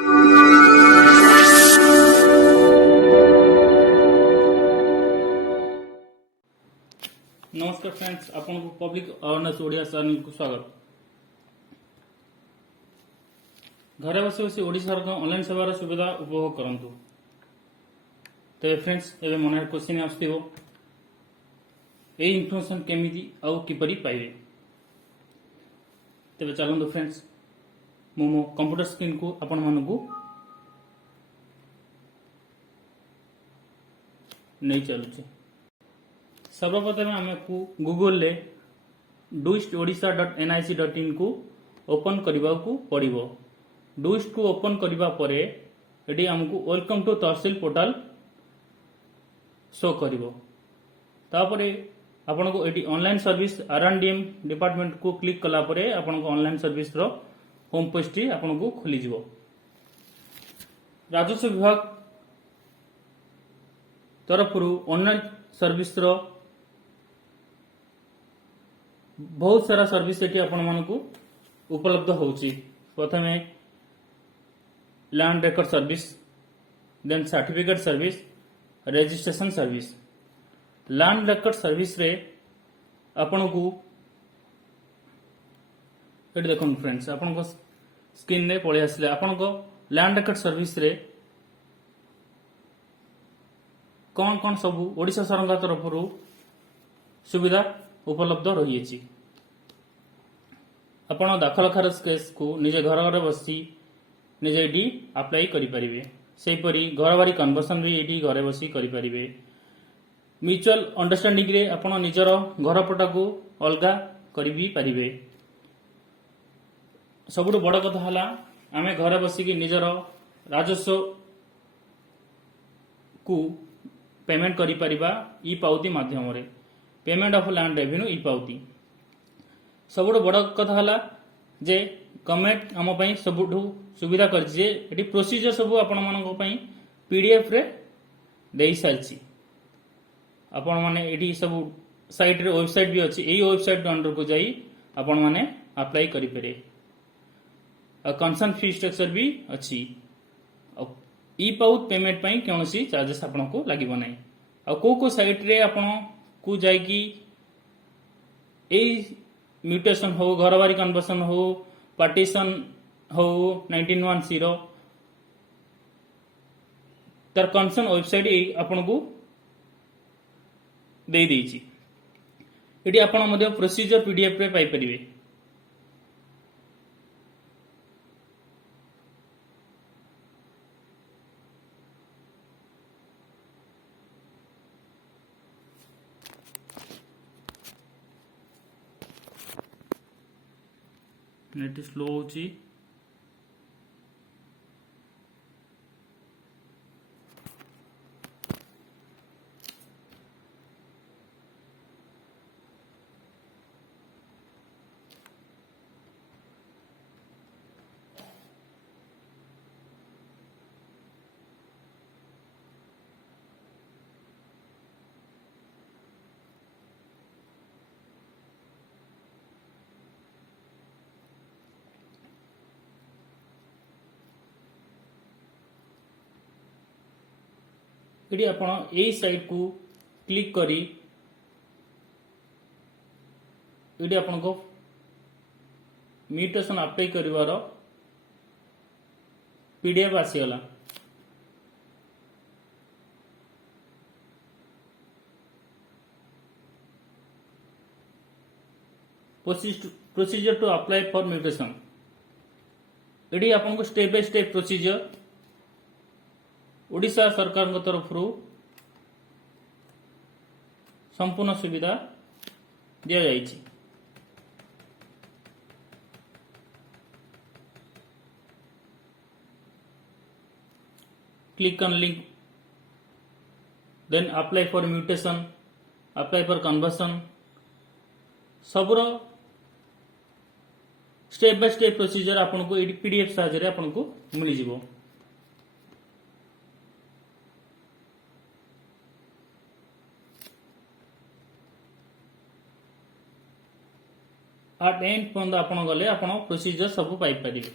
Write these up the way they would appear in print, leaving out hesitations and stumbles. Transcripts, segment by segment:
नमस्कार फ्रेंड्स, आपन को पब्लिक अवेयरनेस ओडिया चैनल को स्वागत। घरे बसी बसी ओडिशा ऑनलाइन सेवार सुविधा उपभोग करंतु। तेरे फ्रेंड्स एबे मन क्वेश्चन आसथिबो ए इन्फॉर्मेशन केमिति आउ किपरि पाइबे। तेबे चलंतु फ्रेंड्स, मो कंप्यूटर स्क्रीन को आपण मानकु नहीं चलुचे। सर्वप्रथम आम को गूगल ले doiskodisha.nic.in को ओपन करने को पड़ो। डुइस्ट को ओपन करने पर ये आमको welcome to tehsil portal show कर आपण को ये ऑनलाइन सर्विस R&DM डिपार्टमेंट को क्लिक कला परे आपण को ऑनलाइन सर्विस रो होम पेज टी आपण को खोली जिवो। राजस्व विभाग तरफ ऑनलाइन सर्विस रो बहुत सारा सर्विस ये आपण मन को उपलब्ध होची। प्रथम land record service, then certificate service, registration service. Land record service रे आपण को ये देखो फ्रेंड्स, आपण को स्क्रीन ने पळे आसले आपण को लैंड रेकॉर्ड सर्विस रे कौन कौन सब ओडिशा सरकार तरफ सुविधा उपलब्ध रही। आपण दाखल खारज केस को निजे घर घर बसी निजे ये अप्लाई करें। से परी घर बारी कन्वर्सन भी ये घरे बसी करें। म्यूचुअल अंडरस्टैंडिंग रे आपण निजर घर पटा को अलगा करें। सबुठ बड़ कथा है आम घरे बसिकी निजर राजस्व को पेमेंट करिपरिबा ई पावती माध्यम रे। पेमेंट ऑफ लैंड रेवेन्यू ई पावती सबुठ बड़ कथा है जे गवर्नमेंट आम सबुठ सुविधा कर प्रोसीजर सब आपण मान पीडीएफ रे दे सारी। आपण माने एडी सब साइट रे वेबसाइट भी अच्छी। यही वेबसाइट अंडर को जाई आपण माने अप्लाई करि पारे। कंसर्न फी स्ट्रक्चर भी अच्छी। ई पाउथ पेमेंट पई कोनोसी चार्जेस आपण को लागिबो नै। आ को साइट रे आपण को जाई कि ए म्यूटेशन हो, घर बारी कन्वर्सन हो, पार्टीशन हो 1910 तर कंसर्न वेबसाइट आपण को दे देछि। एटी आपण मध्ये प्रोसीजर पीडीएफ रे पाई परिबे। नेट स्लो होची। ये आप साइट को क्लिक करी ये आपन को म्यूटेशन अप्लाई करिवार पीडीएफ आसीगला। Procedure to apply for mutation ये आपन को step by step procedure Odisha सरकार तरफ संपूर्ण सुविधा दिया जाइछि। Click on link, then apply for mutation, apply for conversion सबुर स्टेप बाय स्टेप प्रोसीजर आपन को पीडीएफ साहाय्य आपन को मिल जिवो। एट एंड पर्यंत आपण गले आपण प्रोसीजर सब पाई परिबे।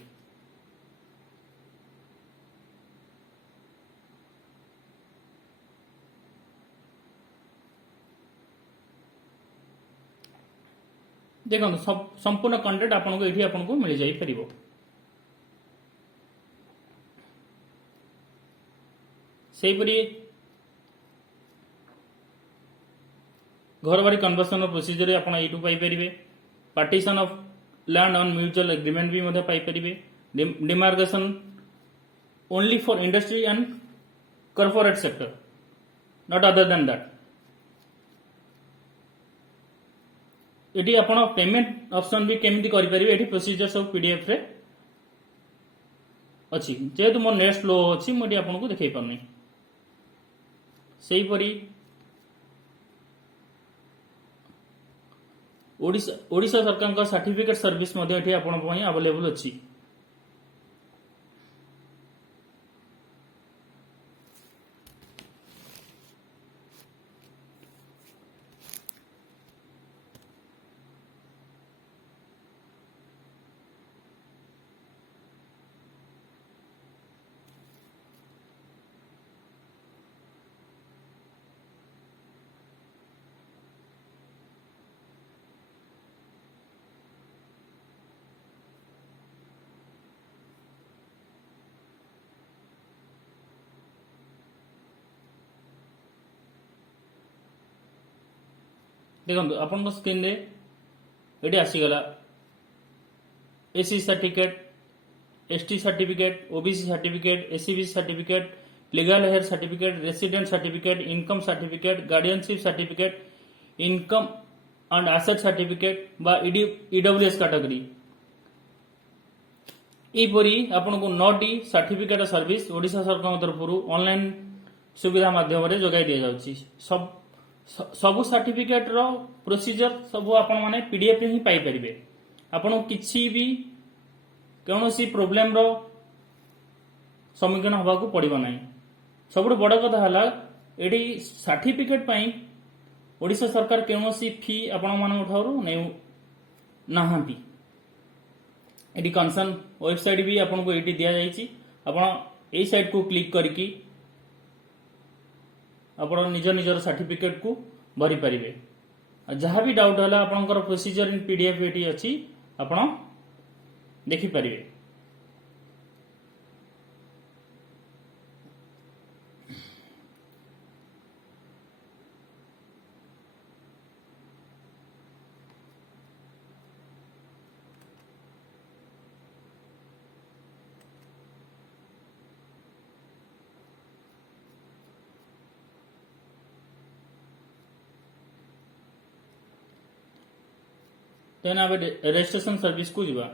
देखो संपूर्ण कंटेंट आपको ये आपको मिल जापर। सेहीपरि घर बारी कन्वर्सन प्रोसीजर आप पाइपर। Partition of land on mutual agreement भी पाइपर। Demarcation only for industry and corporate sector, not other than that. ये आप पेमेंट ऑप्शन भी केमिति करें प्रोसीजर सब पीडीएफ रे अच्छी। जेहेतु मोर नेट स्लो अच्छी मुझे आपको देखा पारनी। सेहीपरि ओडिशा सरकार सर्टिफिकेट सर्विस अवेलेबल अच्छी। देखो आपण स्क्रीन रे ये आसीगला SC certificate, ST certificate, OBC certificate, SCB certificate, legal heir certificate, resident certificate, income certificate, guardianship certificate, income and asset certificate बा ईडब्ल्यूएस कैटेगरी यहपरी आपन को 9टी सर्टिफिकेट सर्विस ओडिशा सरकार तरफ ऑनलाइन सुविधा माध्यम जोगाई दि जाउछि। सबु सर्टिफिकेट रो प्रोसीजर सब आपण माने पीडीएफ ही पाई परिबे। आपण किछि भी कौनसी प्रोब्लेम रो सम्मुखीन हवा को पड़िबो नाही। सबुठ बड़ कथा हला एडी सर्टिफिकेट पई ओडिशा सरकार कौनसी फी आपण मान ठारू नै नाहंती। एडी कंसर्न वेबसाइट भी आपन को एडी दिया जायछि। आपण एई साइट को क्लिक करके आपण निज निजर सर्टिफिकेट को भरी परिबे। जहाँ भी डाउट हला आपनकर प्रोसीजर इन पीडीएफ एटी अछि आपण देखि परिबे। तेना रजिस्ट्रेशन सर्विस को जीवा।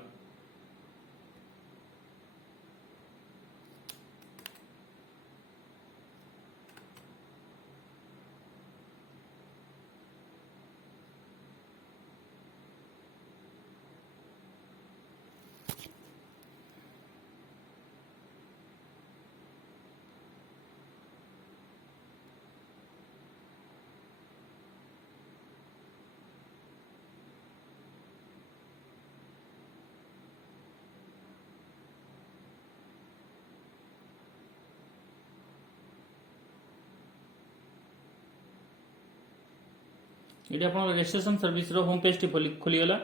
ये आप रजिस्ट्रेशन सर्विस होम पेज टी खोलीगला।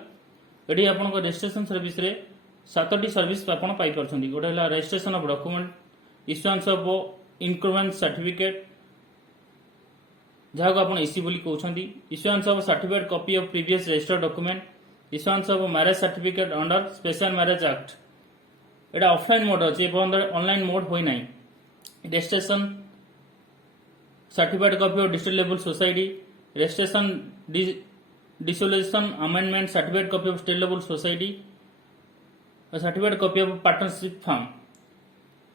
ये आप रजिस्ट्रेशन सर्विस रे 7टी सर्विस आप गोटे है registration of document, issuance of increment certificate जहाँ को आप इसी बोली कहते, issuance of certificate copy of previous registered document, issuance of marriage certificate under special marriage act. यहाँ ऑफलाइन मोड अच्छी ऑनलाइन मोड होई नहीं। Registration certificate copy of district level society, registration dissolution amendment certificate copy of state level society, certificate copy of partnership form.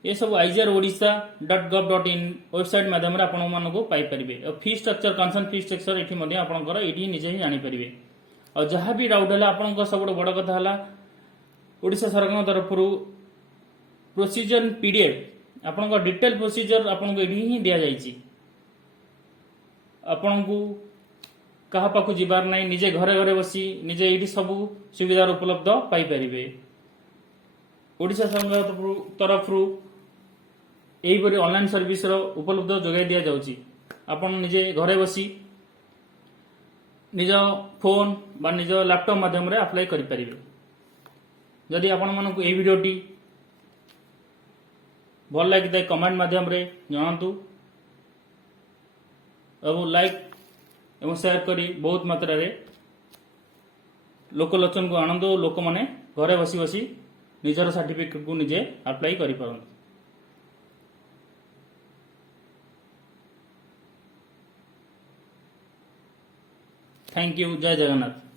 ये सब igr.odisha.gov.in website माध्यम आपको Piper. Fee structure concern fee structure ये आपंकर ये निजे ही जानीपर। और जहाँ भी डाउट है आप सब बड़ कथा है ओडिशा सरकार तरफ प्रोसीजर पीडीएफ आपन डिटेल प्रोसीजर आपको ये दि जाइए। आपण को कहा पाखु जीवार नहीं, निजे घरे घरे बसी निजे ये सब सुविधा उपलब्ध पाइपर। ओडिशा सरकार तरफ यहीपरि ऑनलाइन सर्विस उपलब्ध जोगाई दि जाउछि। आपण निजे घरे बसी निज फोन बा निज लैपटॉप माध्यम रे अप्लाई करि परिबे। जदि आपण मानकु ए वीडियोटी भल लगी कमेंट माध्यम रे जणातु और लाइक एवं शेयर करी बहुत मात्रा रे लोकलोचन को आनंद लोक माने घरे बसी बसी निजर सर्टिफिकेट को निजे अप्लाई करि पारन। Thank you. जय जगन्नाथ।